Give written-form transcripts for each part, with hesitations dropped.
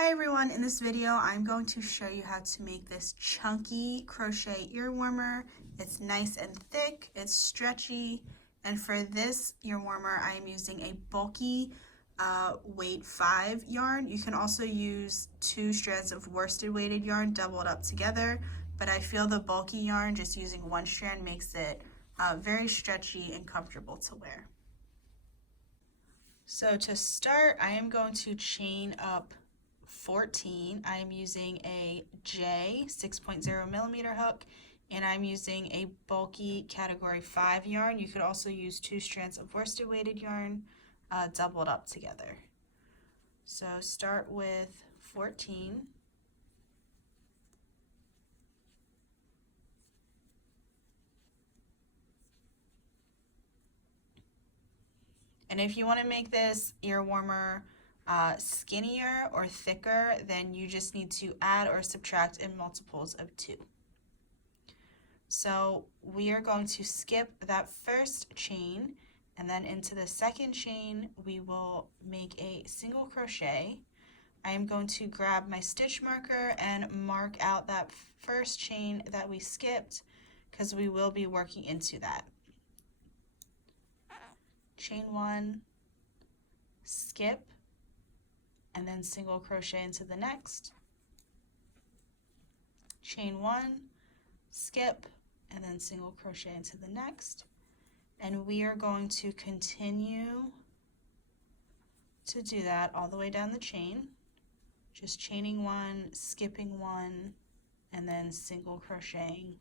Hi everyone, in this video I'm going to show you how to make this chunky crochet ear warmer. It's nice and thick, it's stretchy, and for this ear warmer I am using a bulky weight 5 yarn. You can also use 2 strands of worsted weighted yarn doubled up together, but I feel the bulky yarn, just using 1 strand, makes it very stretchy and comfortable to wear. So to start, I am going to chain up 14. I am using a J 6.0 millimeter hook, and I'm using a bulky category 5 yarn. You could also use 2 strands of worsted weighted yarn doubled up together. So start with 14. And if you want to make this ear warmer skinnier or thicker, then you just need to add or subtract in multiples of 2. So we are going to skip that first chain, and then into the second chain we will make a single crochet. I am going to grab my stitch marker and mark out that first chain that we skipped, because we will be working into that. Chain 1, skip, and then single crochet into the next. Chain 1, skip, and then single crochet into the next. And we are going to continue to do that all the way down the chain, just chaining 1, skipping 1, and then single crocheting.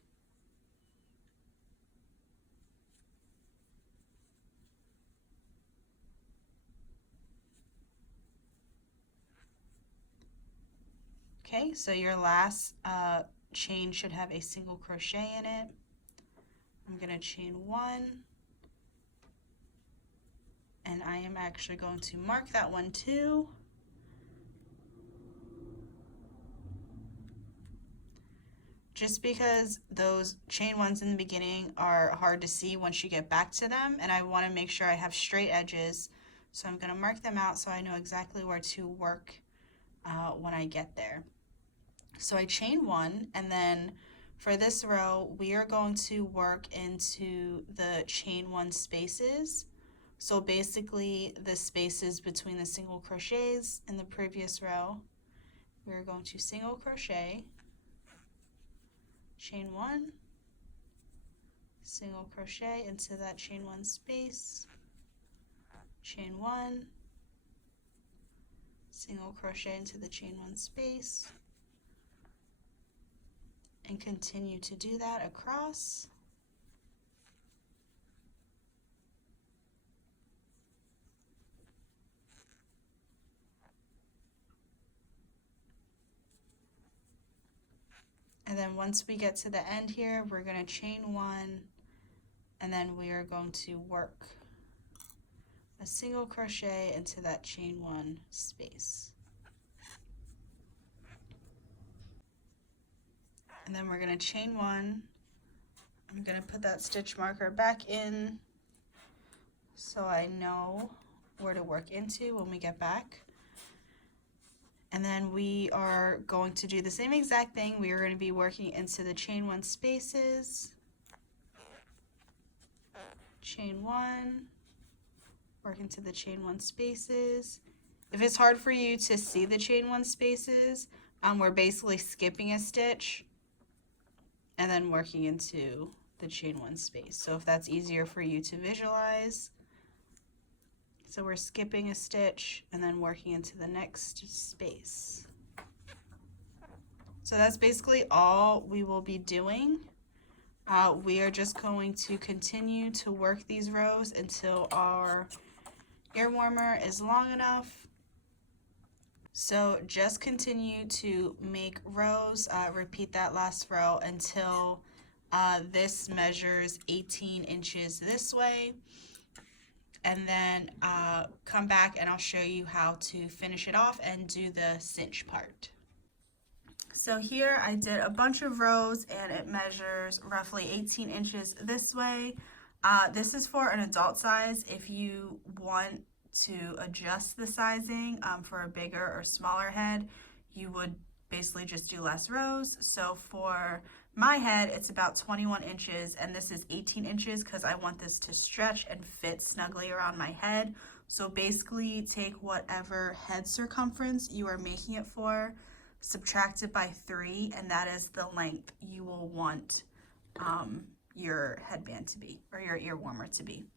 Okay, so your last chain should have a single crochet in it. I'm going to chain 1, and I am actually going to mark that one too. Just because those chain ones in the beginning are hard to see once you get back to them, and I want to make sure I have straight edges, so I'm going to mark them out so I know exactly where to work when I get there. So I chain 1, and then for this row we are going to work into the chain 1 spaces. So basically the spaces between the single crochets in the previous row. We're going to single crochet, chain 1, single crochet into that chain 1 space, chain 1, single crochet into the chain 1 space, and continue to do that across. And then once we get to the end here, we're going to chain 1, and then we are going to work a single crochet into that chain 1 space. And then we're going to chain 1. I'm going to put that stitch marker back in so I know where to work into when we get back. And then we are going to do the same exact thing. We are going to be working into the chain 1 spaces, chain 1, work into the chain 1 spaces. If it's hard for you to see the chain 1 spaces, we're basically skipping a stitch and then working into the chain 1 space. So if that's easier for you to visualize, so we're skipping a stitch and then working into the next space. So that's basically all we will be doing. We are just going to continue to work these rows until our ear warmer is long enough. So just continue to make rows, repeat that last row until this measures 18 inches this way, and then come back and I'll show you how to finish it off and do the cinch part. So here I did a bunch of rows and it measures roughly 18 inches this way. This is for an adult size. If you want to adjust the sizing for a bigger or smaller head, you would basically just do less rows. So for my head, it's about 21 inches, and this is 18 inches because I want this to stretch and fit snugly around my head. So basically take whatever head circumference you are making it for, subtract it by 3, and that is the length you will want your headband to be, or your ear warmer to be.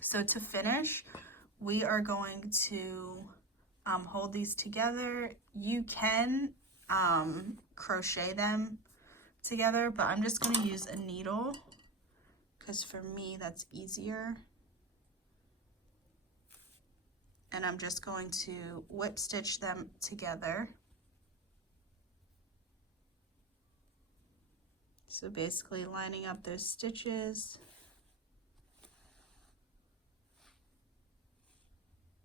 So to finish, we are going to hold these together. You can crochet them together, but I'm just going to use a needle because for me that's easier. And I'm just going to whip stitch them together. So basically lining up those stitches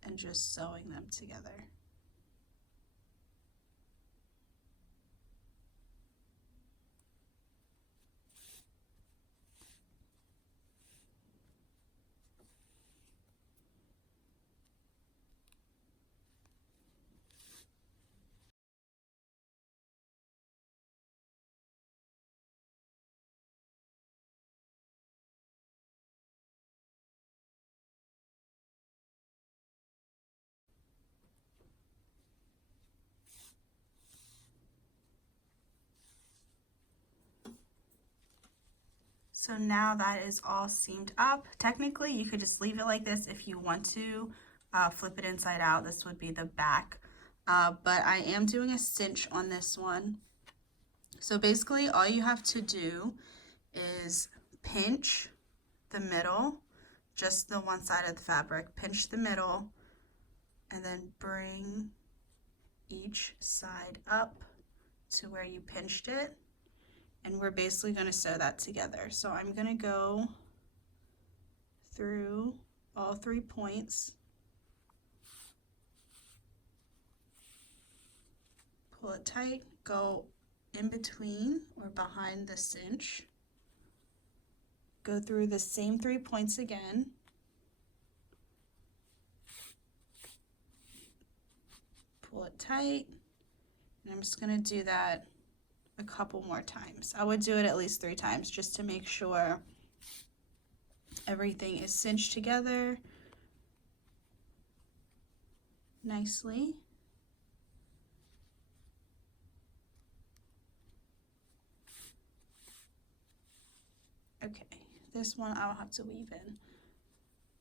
and just sewing them together. So now that is all seamed up. Technically, you could just leave it like this if you want to. Flip it inside out. This would be the back. But I am doing a cinch on this one. So basically, all you have to do is pinch the middle, just the one side of the fabric. Pinch the middle, and then bring each side up to where you pinched it. And we're basically going to sew that together. So I'm going to go through all 3 points, pull it tight, go in between or behind the cinch, go through the same 3 points again, pull it tight, and I'm just going to do that a couple more times. I would do it at least 3 times just to make sure everything is cinched together nicely. Okay, this one I'll have to weave in.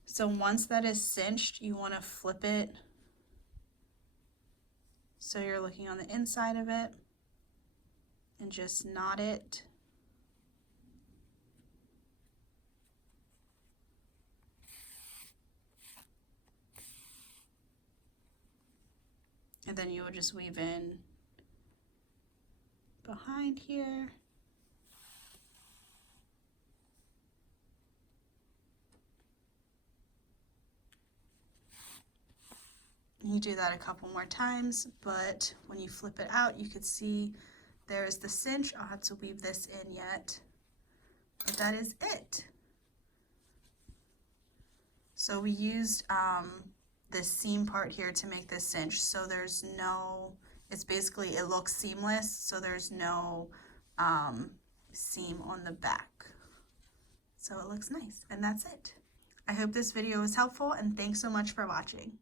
So once that is cinched, you want to flip it so you're looking on the inside of it, and just knot it. And then you will just weave in behind here. You do that a couple more times, but when you flip it out, you could see there's the cinch. I'll have to weave this in yet, but that is it. So we used this seam part here to make this cinch, so there's no, it's basically, it looks seamless, so there's no seam on the back. So it looks nice, and that's it. I hope this video was helpful, and thanks so much for watching.